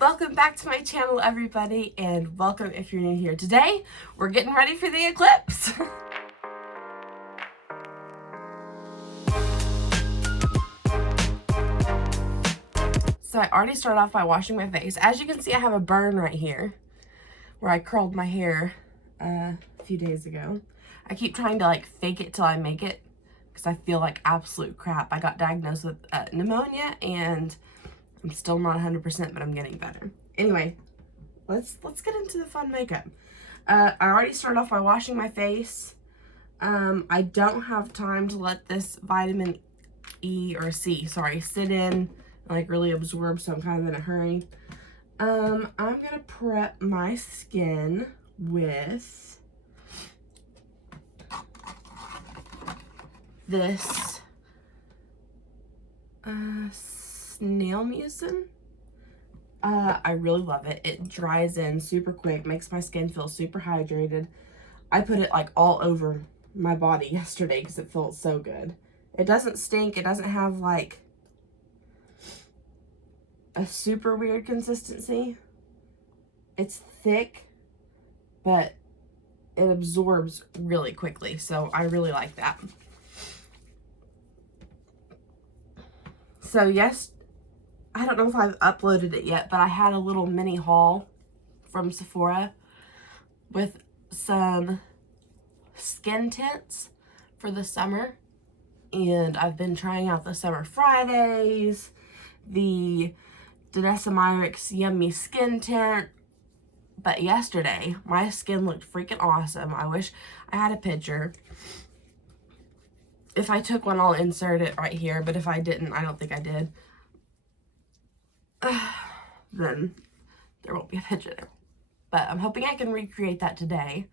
Welcome back to my channel, everybody, and welcome if you're new here. Today, we're getting ready for the eclipse. So I already started off by washing my face. As you can see, I have a burn right here where I curled my hair a few days ago. I keep trying to fake it till I make it because I feel like absolute crap. I got diagnosed with pneumonia and I'm still not 100%, but I'm getting better. Anyway, let's get into the fun makeup. I already started off by washing my face. I don't have time to let this vitamin C sit in and really absorb, so I'm kind of in a hurry. I'm gonna prep my skin with this snail mucin. I really love it. It dries in super quick, makes my skin feel super hydrated. I put it all over my body yesterday because it felt so good. It doesn't stink. It doesn't have a super weird consistency. It's thick, but it absorbs really quickly, so I really like that. So yes, I don't know if I've uploaded it yet, but I had a little mini haul from Sephora with some skin tints for the summer. And I've been trying out the Summer Fridays, the Danessa Myricks Yummy Skin Tint. But yesterday, my skin looked freaking awesome. I wish I had a picture. If I took one, I'll insert it right here. But if I didn't, I don't think I did. Then there won't be a picture there. But I'm hoping I can recreate that today.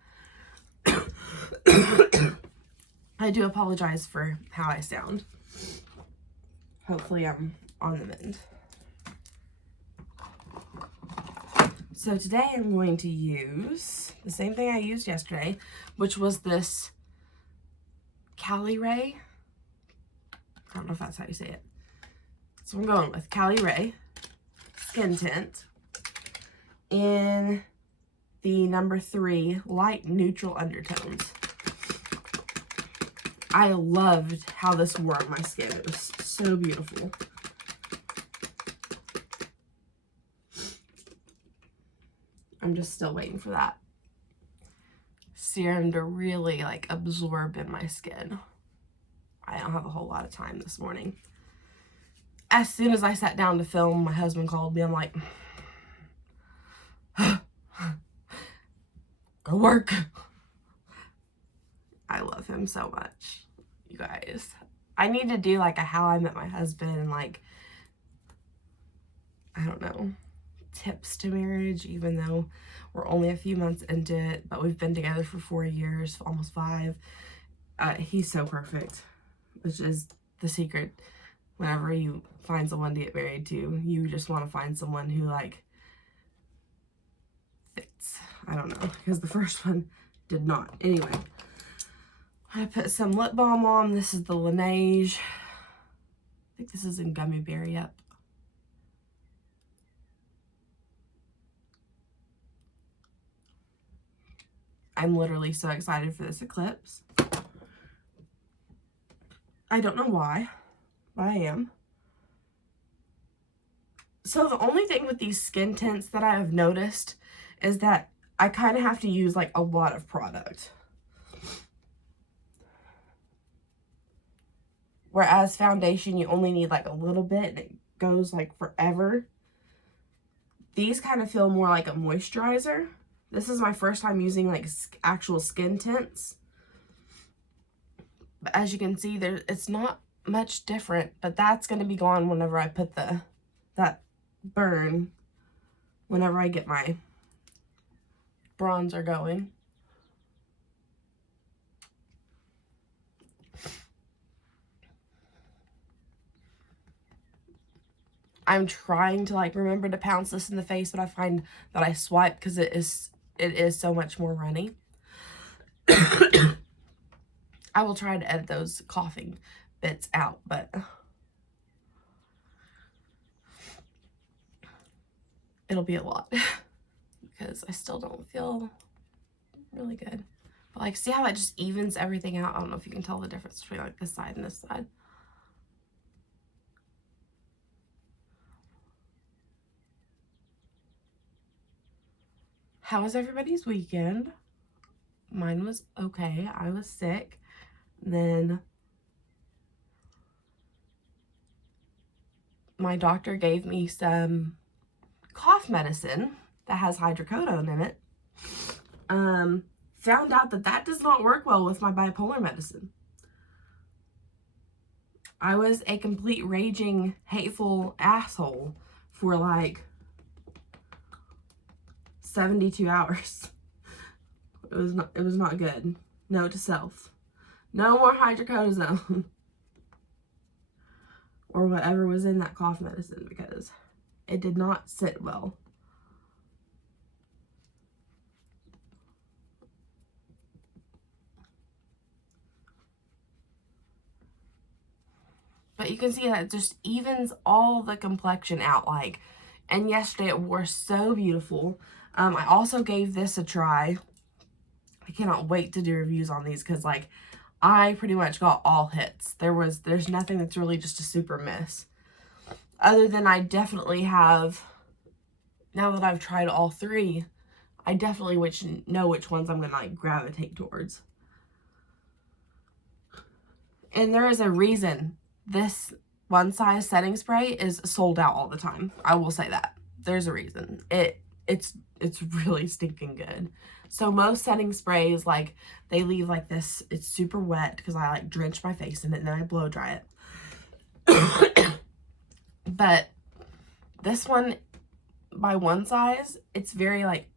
I do apologize for how I sound. Hopefully I'm on the mend. So today I'm going to use the same thing I used yesterday, which was this Cali Ray. I don't know if that's how you say it. So I'm going with Cali Ray Skin Tint in the number 3 light neutral undertones. I loved how this wore on my skin. It was so beautiful. I'm just still waiting for that serum to really absorb in my skin. I don't have a whole lot of time this morning. As soon as I sat down to film, my husband called me. I'm like, go work. I love him so much, you guys. I need to do a how I met my husband and I don't know, tips to marriage, even though we're only a few months into it, but we've been together for 4 years, almost 5. He's so perfect, which is the secret. Whenever you find someone to get married to, you just want to find someone who fits. I don't know, because the first one did not. Anyway, I put some lip balm on. This is the Laneige. I think this is in Gummy Berry. Yep. I'm literally so excited for this eclipse. I don't know why, but I am. So the only thing with these skin tints that I have noticed is that I kind of have to use a lot of product. Whereas foundation, you only need a little bit and it goes forever. These kind of feel more like a moisturizer. This is my first time using actual skin tints. But as you can see, it's not much different, but that's going to be gone whenever I put that burn, whenever I get my bronzer going. I'm trying to remember to pounce this in the face, but I find that I swipe because it is so much more runny. I will try to edit those coughing bits out, but it'll be a lot because I still don't feel really good. But like, see how that just evens everything out? I don't know if you can tell the difference between like this side and this side. How was everybody's weekend? Mine was okay. I was sick. Then my doctor gave me some cough medicine that has hydrocodone in it. Found out that that does not work well with my bipolar medicine. I was a complete raging, hateful asshole for like 72 hours. It was not good. Note to self. No more hydrocodone or whatever was in that cough medicine because it did not sit well. But you can see that it just evens all the complexion out, like, and yesterday it wore so beautiful. I also gave this a try. I cannot wait to do reviews on these because, like, I pretty much got all hits. There's nothing that's really just a super miss. Other than I definitely have, now that I've tried all three, I definitely know which ones I'm going to, like, gravitate towards. And there is a reason this one size setting spray is sold out all the time. I will say that. There's a reason. It's really stinking good. So most setting sprays, like, they leave like this. It's super wet because I like drench my face in it and then I blow dry it. But this one, by one size, it's very like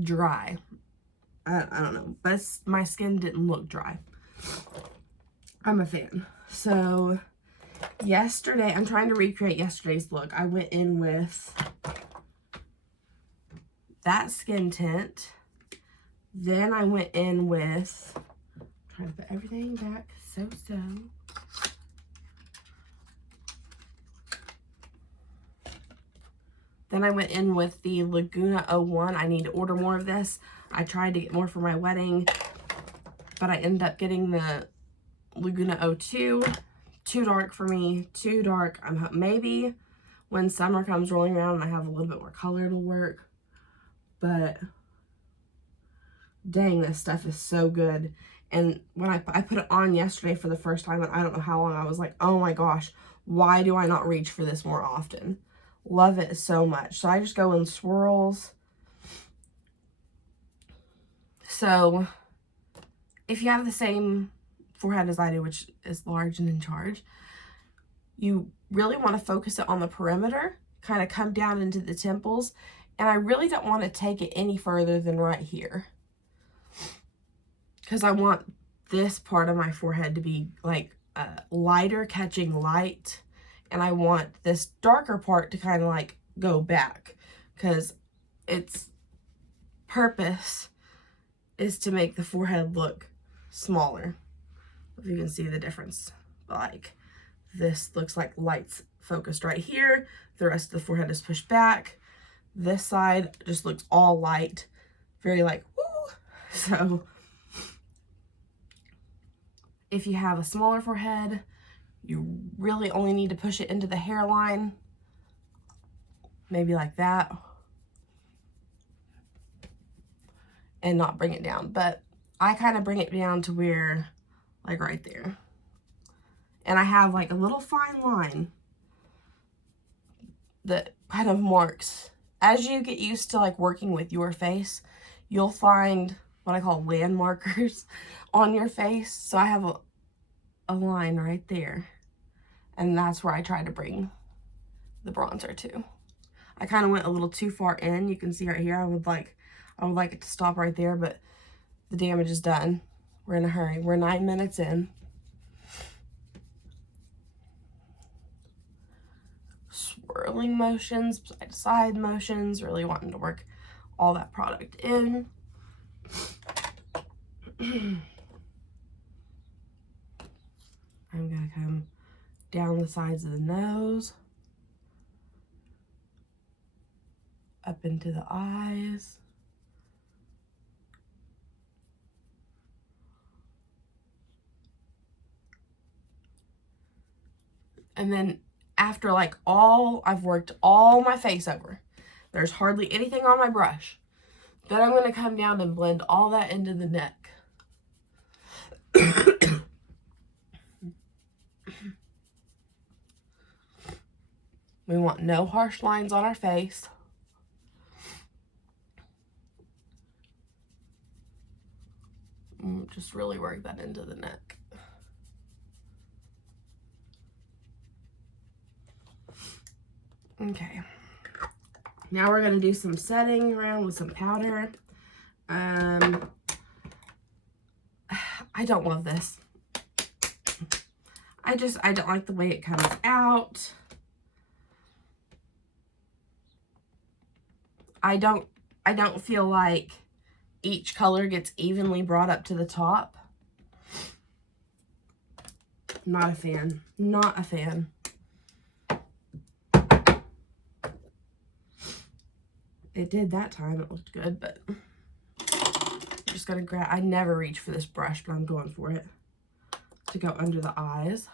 dry. I don't know, but my skin didn't look dry. I'm a fan. So yesterday, I'm trying to recreate yesterday's look. I went in with that skin tint. Then I went in with, trying to put everything back so. Then I went in with the Laguna 01. I need to order more of this. I tried to get more for my wedding, but I ended up getting the Laguna 02. Too dark for me, too dark. Maybe when summer comes rolling around and I have a little bit more color, it'll work. But dang, this stuff is so good. And when I put it on yesterday for the first time, and I don't know how long, I was like, oh my gosh, why do I not reach for this more often? Love it so much. So I just go in swirls. So if you have the same forehead as I do, which is large and in charge, you really want to focus it on the perimeter, kind of come down into the temples, and I really don't want to take it any further than right here because I want this part of my forehead to be like lighter, catching light, and I want this darker part to kind of like go back because its purpose is to make the forehead look smaller. If you can see the difference, like this looks like light's focused right here. The rest of the forehead is pushed back. This side just looks all light, very like, woo. So if you have a smaller forehead, you really only need to push it into the hairline, maybe like that, and not bring it down. But I kind of bring it down to where, like right there. And I have like a little fine line that kind of marks. As you get used to like working with your face, you'll find what I call landmarkers on your face. So I have a line right there. And that's where I try to bring the bronzer to. I kind of went a little too far in. You can see right here, I would like it to stop right there, but the damage is done. We're in a hurry. We're 9 minutes in. Swirling motions, side to side motions, really wanting to work all that product in. I'm gonna come down the sides of the nose, up into the eyes. And then after like I've worked all my face over, there's hardly anything on my brush. Then I'm going to come down and blend all that into the neck. We want no harsh lines on our face. Just really work that into the neck. Okay. Now we're going to do some setting around with some powder. I don't love this. I don't like the way it comes out. I don't feel like each color gets evenly brought up to the top. Not a fan. Not a fan. It did that time. It looked good, but I'm just gonna grab, I never reach for this brush, but I'm going for it to go under the eyes.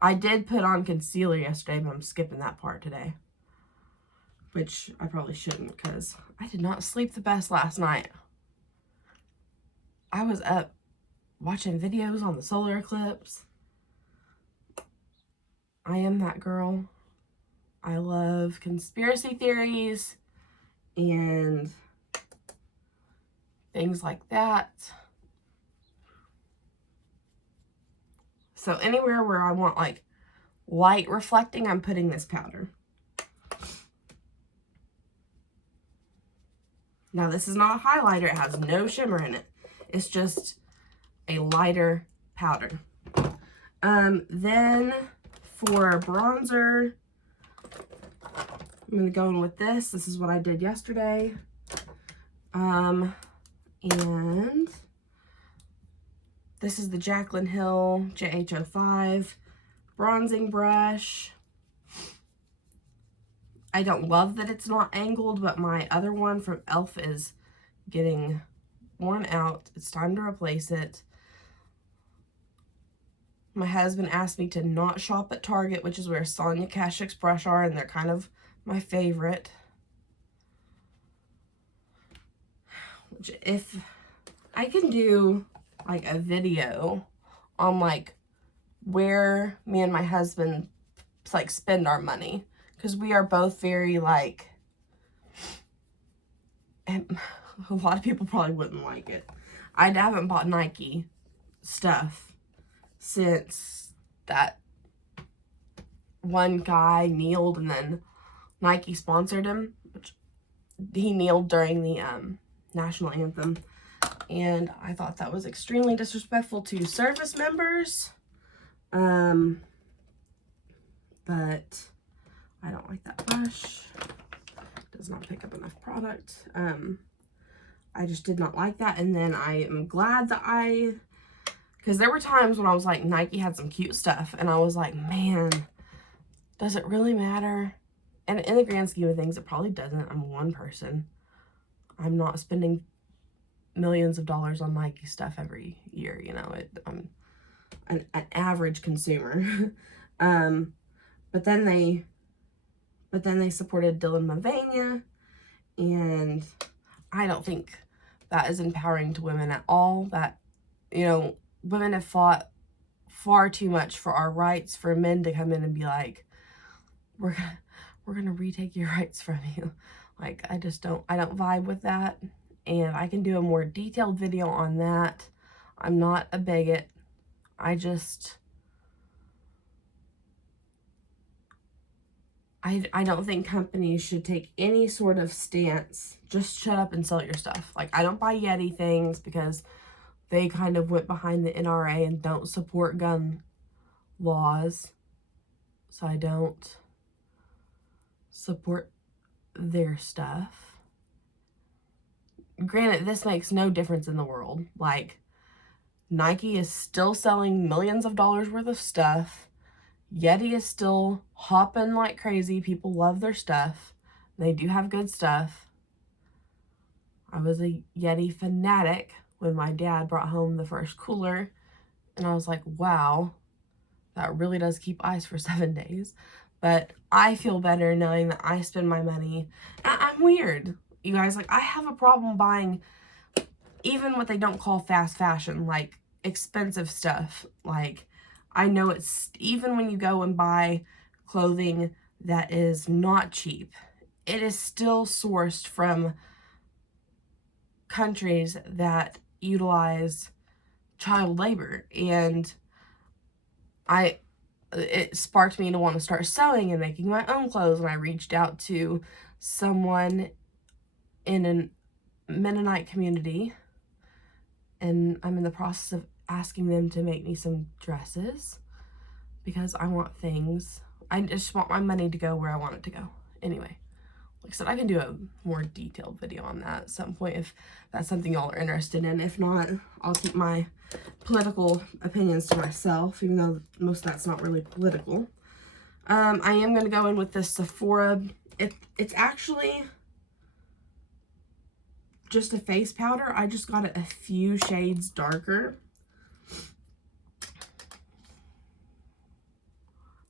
I did put on concealer yesterday, but I'm skipping that part today, which I probably shouldn't because I did not sleep the best last night. I was up watching videos on the solar eclipse. I am that girl. I love conspiracy theories and things like that. So anywhere where I want like light reflecting, I'm putting this powder. Now this is not a highlighter. It has no shimmer in it. It's just a lighter powder. Then for bronzer, I'm going to go in with this. This is what I did yesterday. And this is the Jaclyn Hill JH05 bronzing brush. I don't love that it's not angled, but my other one from e.l.f. is getting worn out. It's time to replace it. My husband asked me to not shop at Target, which is where Sonia Kashuk's brush are, and they're kind of my favorite. Which, if I can do like a video on like where me and my husband like spend our money, because we are both very like, and a lot of people probably wouldn't like it. I haven't bought Nike stuff since that one guy kneeled and then Nike sponsored him, which he kneeled during the national anthem, and I thought that was extremely disrespectful to service members. But I don't like that brush. It does not pick up enough product. I just did not like that, and then I am glad that because there were times when I was like, Nike had some cute stuff, and I was like, man, does it really matter? And in the grand scheme of things, it probably doesn't. I'm one person. I'm not spending millions of dollars on Nike stuff every year, you know. I'm an average consumer. But then they supported Dylan Mulvaney, and I don't think that is empowering to women at all. That, you know, women have fought far too much for our rights for men to come in and be like, we're gonna retake your rights from you. Like, I don't vibe with that, and I can do a more detailed video on that. I'm not a bigot. I don't think companies should take any sort of stance. Just shut up and sell your stuff. Like, I don't buy Yeti things because they kind of went behind the NRA and don't support gun laws. So I don't support their stuff. Granted, this makes no difference in the world. Like, Nike is still selling millions of dollars worth of stuff. Yeti is still hopping like crazy. People love their stuff. They do have good stuff. I was a Yeti fanatic when my dad brought home the first cooler, and I was like, wow, that really does keep ice for 7 days. But I feel better knowing that I spend my money. I'm weird, you guys. Like, I have a problem buying even what they don't call fast fashion, like expensive stuff. Like, I know it's, even when you go and buy clothing that is not cheap, it is still sourced from countries that utilize child labor. And it sparked me to want to start sewing and making my own clothes. And I reached out to someone in a Mennonite community, and I'm in the process of asking them to make me some dresses because I want things. I just want my money to go where I want it to go. Anyway, like I said, I can do a more detailed video on that at some point if that's something y'all are interested in. If not, I'll keep my political opinions to myself, even though most of that's not really political. I am going to go in with this Sephora. It's actually just a face powder. I just got it a few shades darker.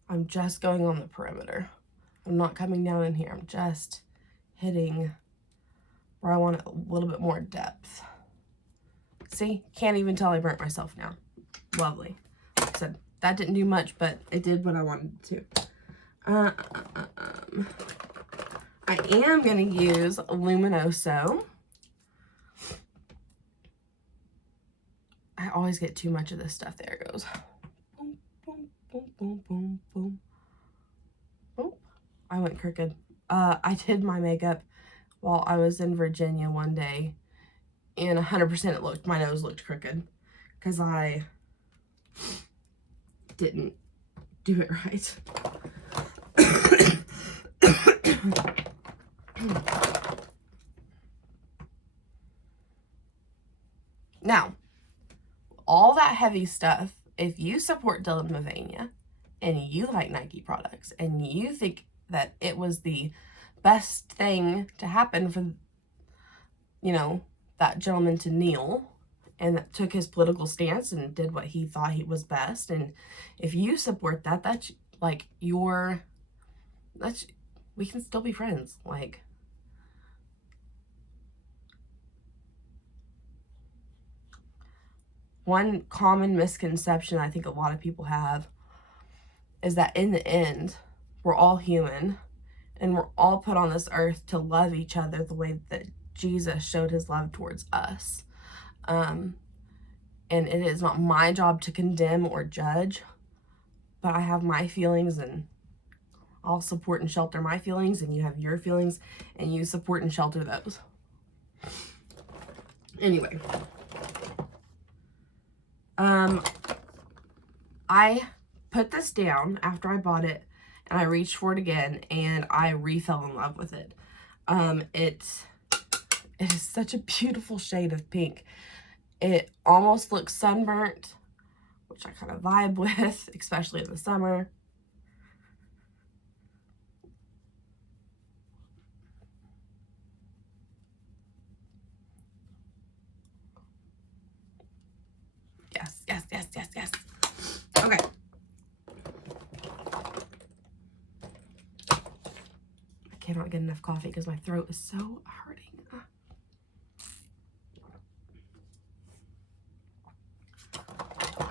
I'm just going on the perimeter. I'm not coming down in here. I'm just hitting where I want a little bit more depth. See? Can't even tell I burnt myself now. Lovely. Like I said, that didn't do much, but it did what I wanted to. I am going to use Luminoso. I always get too much of this stuff. There it goes. Boom, boom, boom, boom, boom, boom. Oh, I went crooked. I did my makeup while I was in Virginia one day, and 100% my nose looked crooked because I didn't do it right. Now, all that heavy stuff, if you support Dylan Mulvaney and you like Nike products and you think that it was the best thing to happen for, you know, that gentleman to kneel and that took his political stance and did what he thought he was best, and if you support that, that's like we can still be friends. Like, one common misconception I think a lot of people have is that in the end, we're all human and we're all put on this earth to love each other the way that Jesus showed his love towards us. And it is not my job to condemn or judge, but I have my feelings and I'll support and shelter my feelings, and you have your feelings and you support and shelter those. Anyway. I put this down after I bought it, and I reached for it again, and I re-fell in love with it. It is such a beautiful shade of pink. It almost looks sunburnt, which I kind of vibe with, especially in the summer. Yes, yes, yes, yes, yes. Okay. I cannot get enough coffee because my throat is so hurting.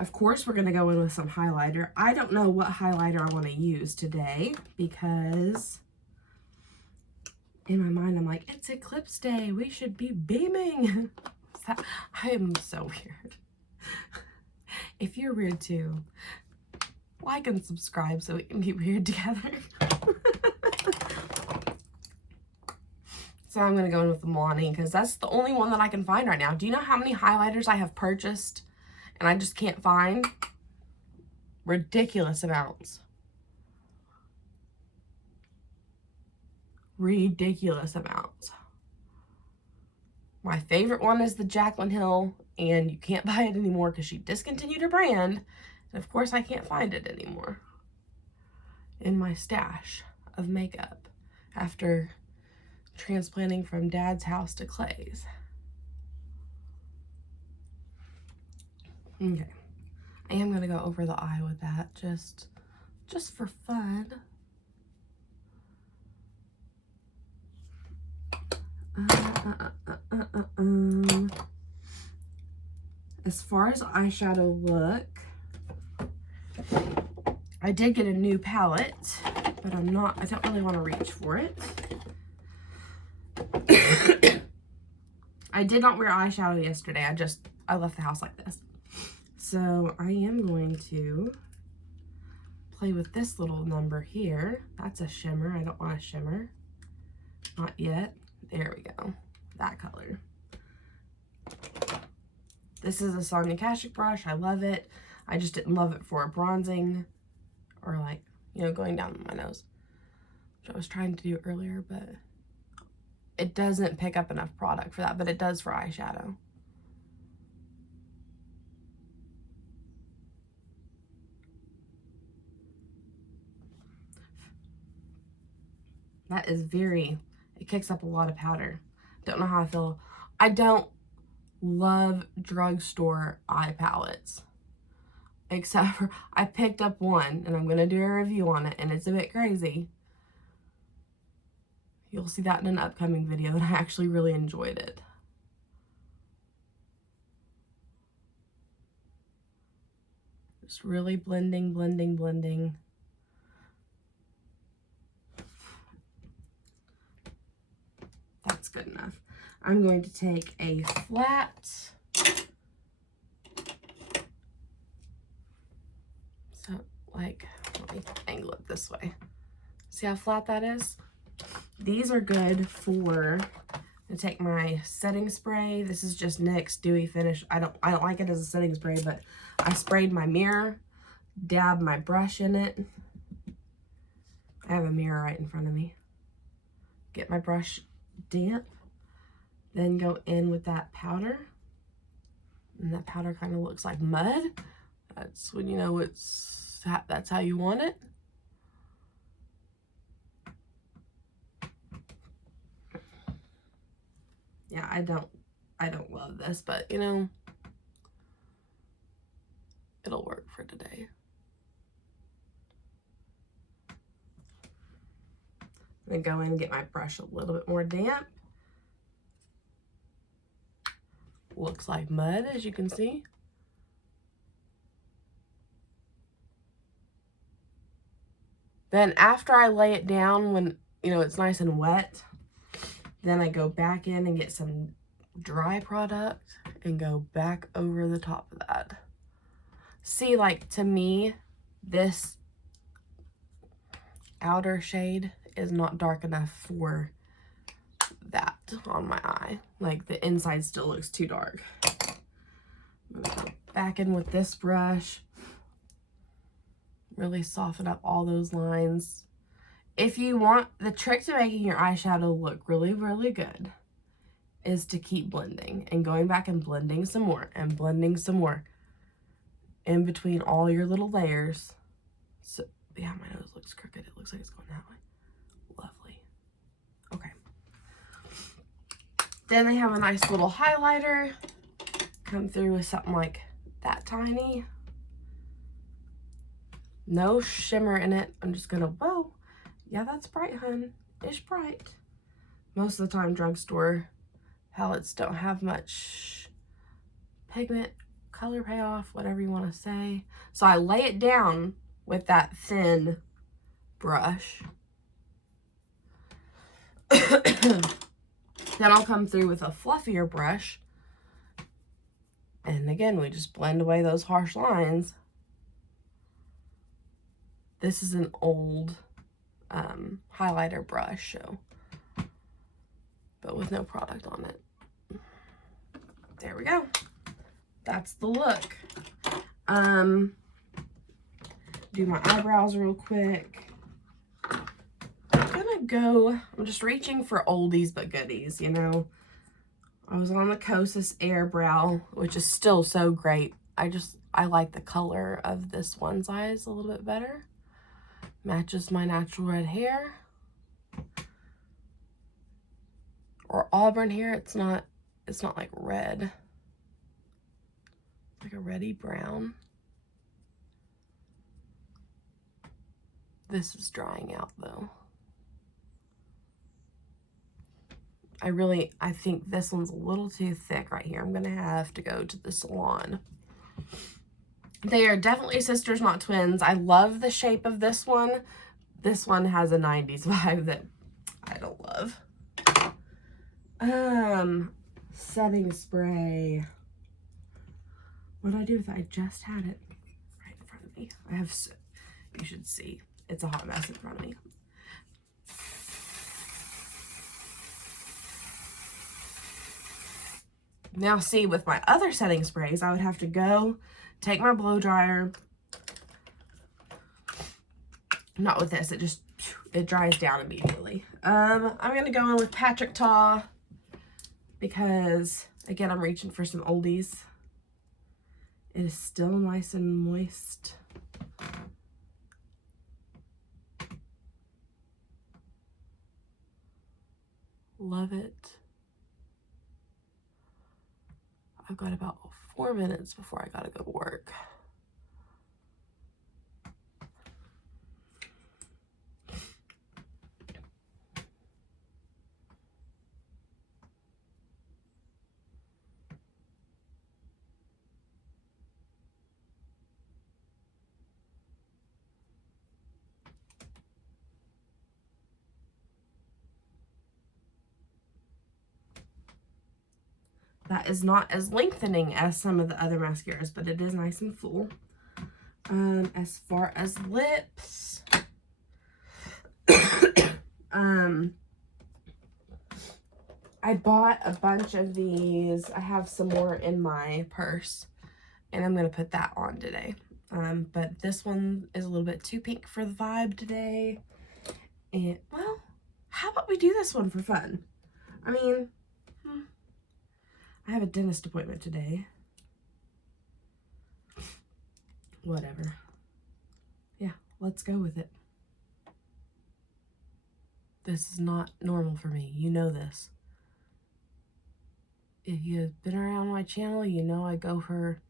Of course, we're going to go in with some highlighter. I don't know what highlighter I want to use today because in my mind, I'm like, it's eclipse day. We should be beaming. I am so weird. If you're weird too, like and subscribe so we can be weird together. So I'm going to go in with the Milani because that's the only one that I can find right now. Do you know how many highlighters I have purchased and I just can't find? Ridiculous amounts. Ridiculous amounts. My favorite one is the Jaclyn Hill, and you can't buy it anymore because she discontinued her brand. And of course, I can't find it anymore in my stash of makeup after transplanting from Dad's house to Clay's. Okay. I am going to go over the eye with that just for fun. As far as eyeshadow look, I did get a new palette, but I don't really want to reach for it. I did not wear eyeshadow yesterday. I left the house like this. So I am going to play with this little number here. That's a shimmer. I don't want a shimmer. Not yet. There we go. That color. This is a Sonia Kashuk brush. I love it. I just didn't love it for bronzing or like, you know, going down my nose, which I was trying to do earlier, but it doesn't pick up enough product for that, but it does for eyeshadow. That is it kicks up a lot of powder. Don't know how I feel. I don't love drugstore eye palettes. Except for, I picked up one, and I'm going to do a review on it, and it's a bit crazy. You'll see that in an upcoming video, and I actually really enjoyed it. Just really blending, blending, blending. That's good enough. I'm going to take a flat, so like, let me angle it this way. See how flat that is? These are good for, to take my setting spray. This is just NYX Dewy Finish. I don't like it as a setting spray, but I sprayed my mirror, dabbed my brush in it. I have a mirror right in front of me. Get my brush damp, then go in with that powder, and that powder kind of looks like mud. That's when you know that's how you want it. Yeah, I don't love this, but you know, it'll work for today. I'm gonna go in and get my brush a little bit more damp. Looks like mud, as you can see. Then after I lay it down, when you know it's nice and wet, then I go back in and get some dry product and go back over the top of that. See, like, to me, this outer shade is not dark enough for that on my eye. Like, the inside still looks too dark. I'm gonna go back in with this brush. Really soften up all those lines. If you want, the trick to making your eyeshadow look really, really good is to keep blending and going back and blending some more and blending some more in between all your little layers. So, yeah, my nose looks crooked. It looks like it's going that way. Lovely. Okay. Then they have a nice little highlighter. Come through with something like that tiny. No shimmer in it. I'm just gonna, whoa. Yeah, that's bright, hun. It's bright. Most of the time, drugstore palettes don't have much pigment, color payoff, whatever you want to say. So I lay it down with that thin brush. Then I'll come through with a fluffier brush. And again, we just blend away those harsh lines. This is an old highlighter brush, so, but with no product on it. There we go. That's the look. Do my eyebrows real quick. I'm just reaching for oldies but goodies, you know. I was on the Kosas Air Brow, which is still so great. I like the color of this one's eyes a little bit better. Matches my natural red hair. or auburn here. It's not like red. Like a reddy brown. This is drying out though. I think this one's a little too thick right here. I'm gonna have to go to the salon. They are definitely sisters, not twins. I love the shape of this one. This one has a 90s vibe that I don't love. Setting spray. What did I do with it? I just had it right in front of me. You should see. It's a hot mess in front of me. Now see, with my other setting sprays, I would have to go take my blow dryer. Not with this, it dries down immediately. I'm gonna go in with Patrick Taw because again, I'm reaching for some oldies. It is still nice and moist. Love it. I've got about 4 minutes before I gotta go to work. That is not as lengthening as some of the other mascaras, but it is nice and full. As far as lips, I bought a bunch of these. I have some more in my purse, and I'm going to put that on today. But this one is a little bit too pink for the vibe today. And, well, how about we do this one for fun? I mean, I have a dentist appointment today. Whatever. Yeah, let's go with it. This is not normal for me. You know this. If you've been around my channel, you know I go for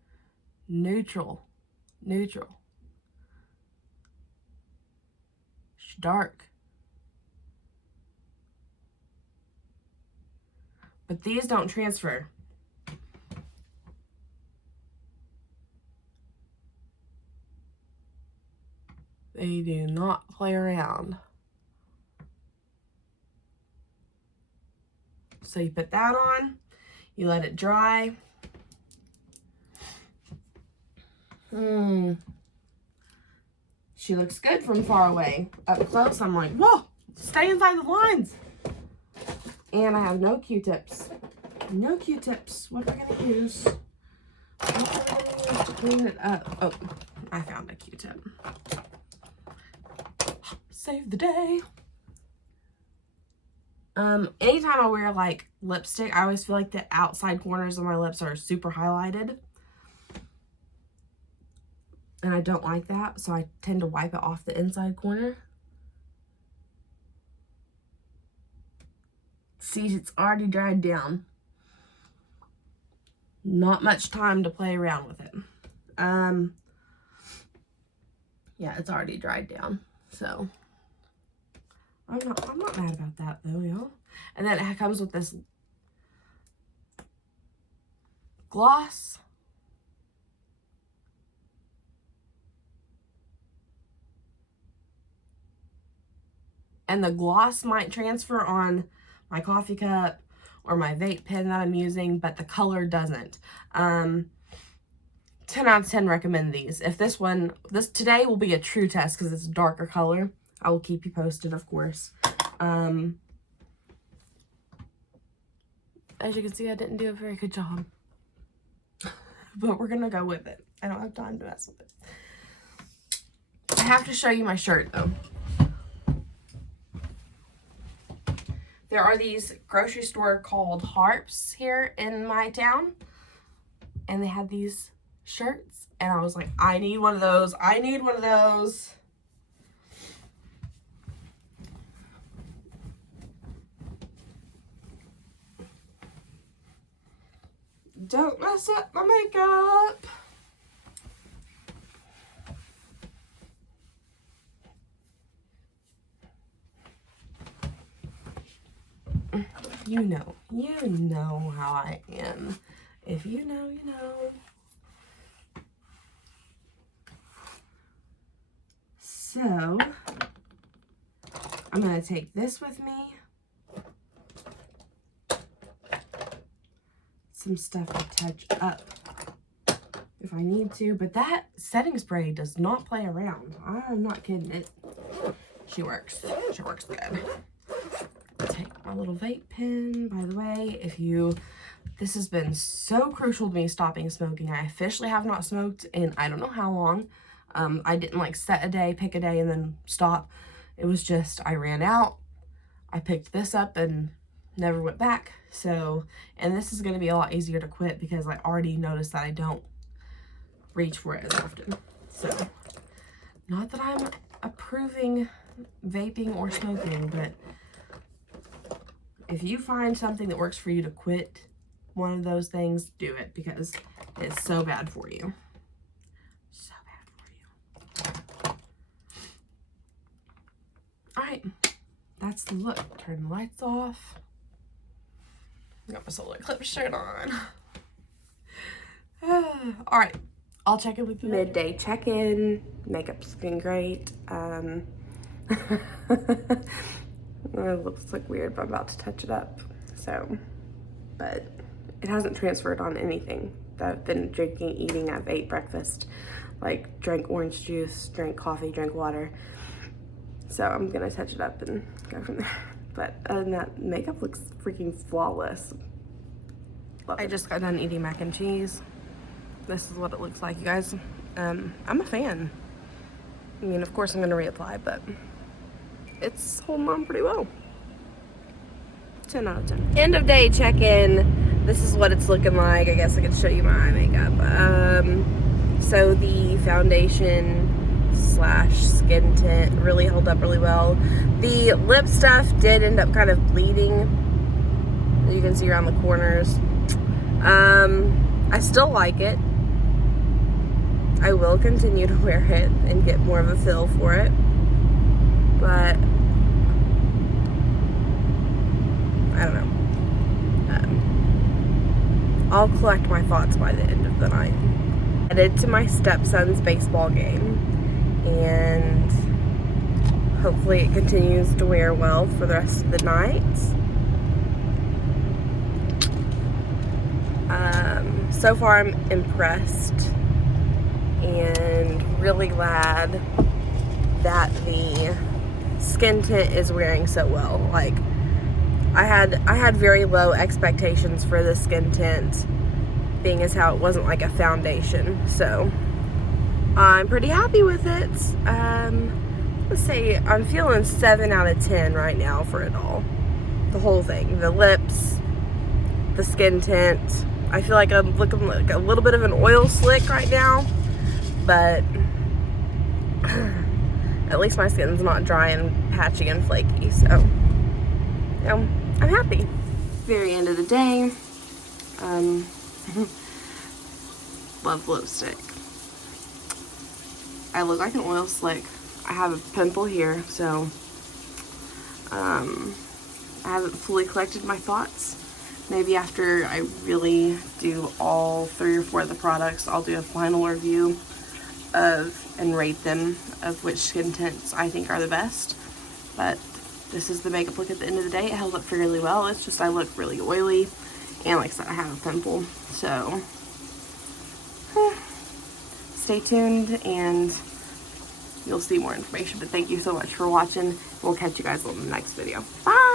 neutral. Neutral. It's dark. But these don't transfer. They do not play around. So you put that on, you let it dry. She looks good from far away. Up close, I'm like, whoa, stay inside the lines. And I have no Q-tips. No Q-tips. What am I going to use? What am I going to use to clean it up? Oh, I found a Q-tip. Save the day. Anytime I wear like lipstick, I always feel like the outside corners of my lips are super highlighted. And I don't like that, so I tend to wipe it off the inside corner. See, it's already dried down. Not much time to play around with it. Yeah, it's already dried down, so I'm not mad about that though, y'all. And then it comes with this gloss. And the gloss might transfer on my coffee cup or my vape pen that I'm using, but the color doesn't. 10 out of 10 recommend these. If this today will be a true test because it's a darker color. I will keep you posted, of course. As you can see, I didn't do a very good job. But we're gonna go with it. I don't have time to mess with it. I have to show you my shirt though. There are these grocery store called Harps here in my town. And they had these shirts. And I was like, I need one of those. I need one of those. Don't mess up my makeup. You know how I am. If you know, you know. So, I'm going to take this with me. Some stuff to touch up if I need to. But that setting spray does not play around. I'm not kidding it. She works. She works good. Take my little vape pen. By the way, this has been so crucial to me stopping smoking. I officially have not smoked in I don't know how long. I didn't like set a day, pick a day, and then stop. It was just I ran out. I picked this up and never went back. So, and this is going to be a lot easier to quit because I already noticed that I don't reach for it as often. So, not that I'm approving vaping or smoking, but if you find something that works for you to quit one of those things, do it because it's so bad for you. So bad for you. Alright, that's the look. Turn the lights off. Got my solar eclipse shirt on. Alright, I'll check in with you. Midday check-in. Makeup's looking great. It looks like weird, but I'm about to touch it up. So, but it hasn't transferred on anything that I've been drinking, eating. I've ate breakfast, like drank orange juice, drank coffee, drank water. So I'm gonna touch it up and go from there. But other than that, makeup looks freaking flawless. I just got done eating mac and cheese. This is what it looks like, you guys. I'm a fan. I mean, of course I'm gonna reapply, but it's holding on pretty well. 10 out of 10. End of day check-in. This is what it's looking like. I guess I could show you my eye makeup. So the foundation / skin tint really held up really well. The lip stuff did end up kind of bleeding. You can see around the corners. I still like it. I will continue to wear it and get more of a feel for it. But I don't know. I'll collect my thoughts by the end of the night. Headed to my stepson's baseball game, and hopefully it continues to wear well for the rest of the night. So far I'm impressed and really glad that the skin tint is wearing so well. Like, I had very low expectations for the skin tint, being as how it wasn't like a foundation. So I'm pretty happy with it. Let's say I'm feeling 7 out of 10 right now for it all. The whole thing. The lips, the skin tint. I feel like I'm looking like a little bit of an oil slick right now, but at least my skin's not dry and patchy and flaky, so you know, I'm happy. Very end of the day. Love lipstick. I look like an oil slick. I have a pimple here, so I haven't fully collected my thoughts. Maybe after I really do all 3 or 4 of the products, I'll do a final review of and rate them of which skin tints I think are the best. But this is the makeup look at the end of the day. It held up fairly well. It's just I look really oily, and like I said, I have a pimple. So stay tuned and you'll see more information. But thank you so much for watching. We'll catch you guys on the next video. Bye!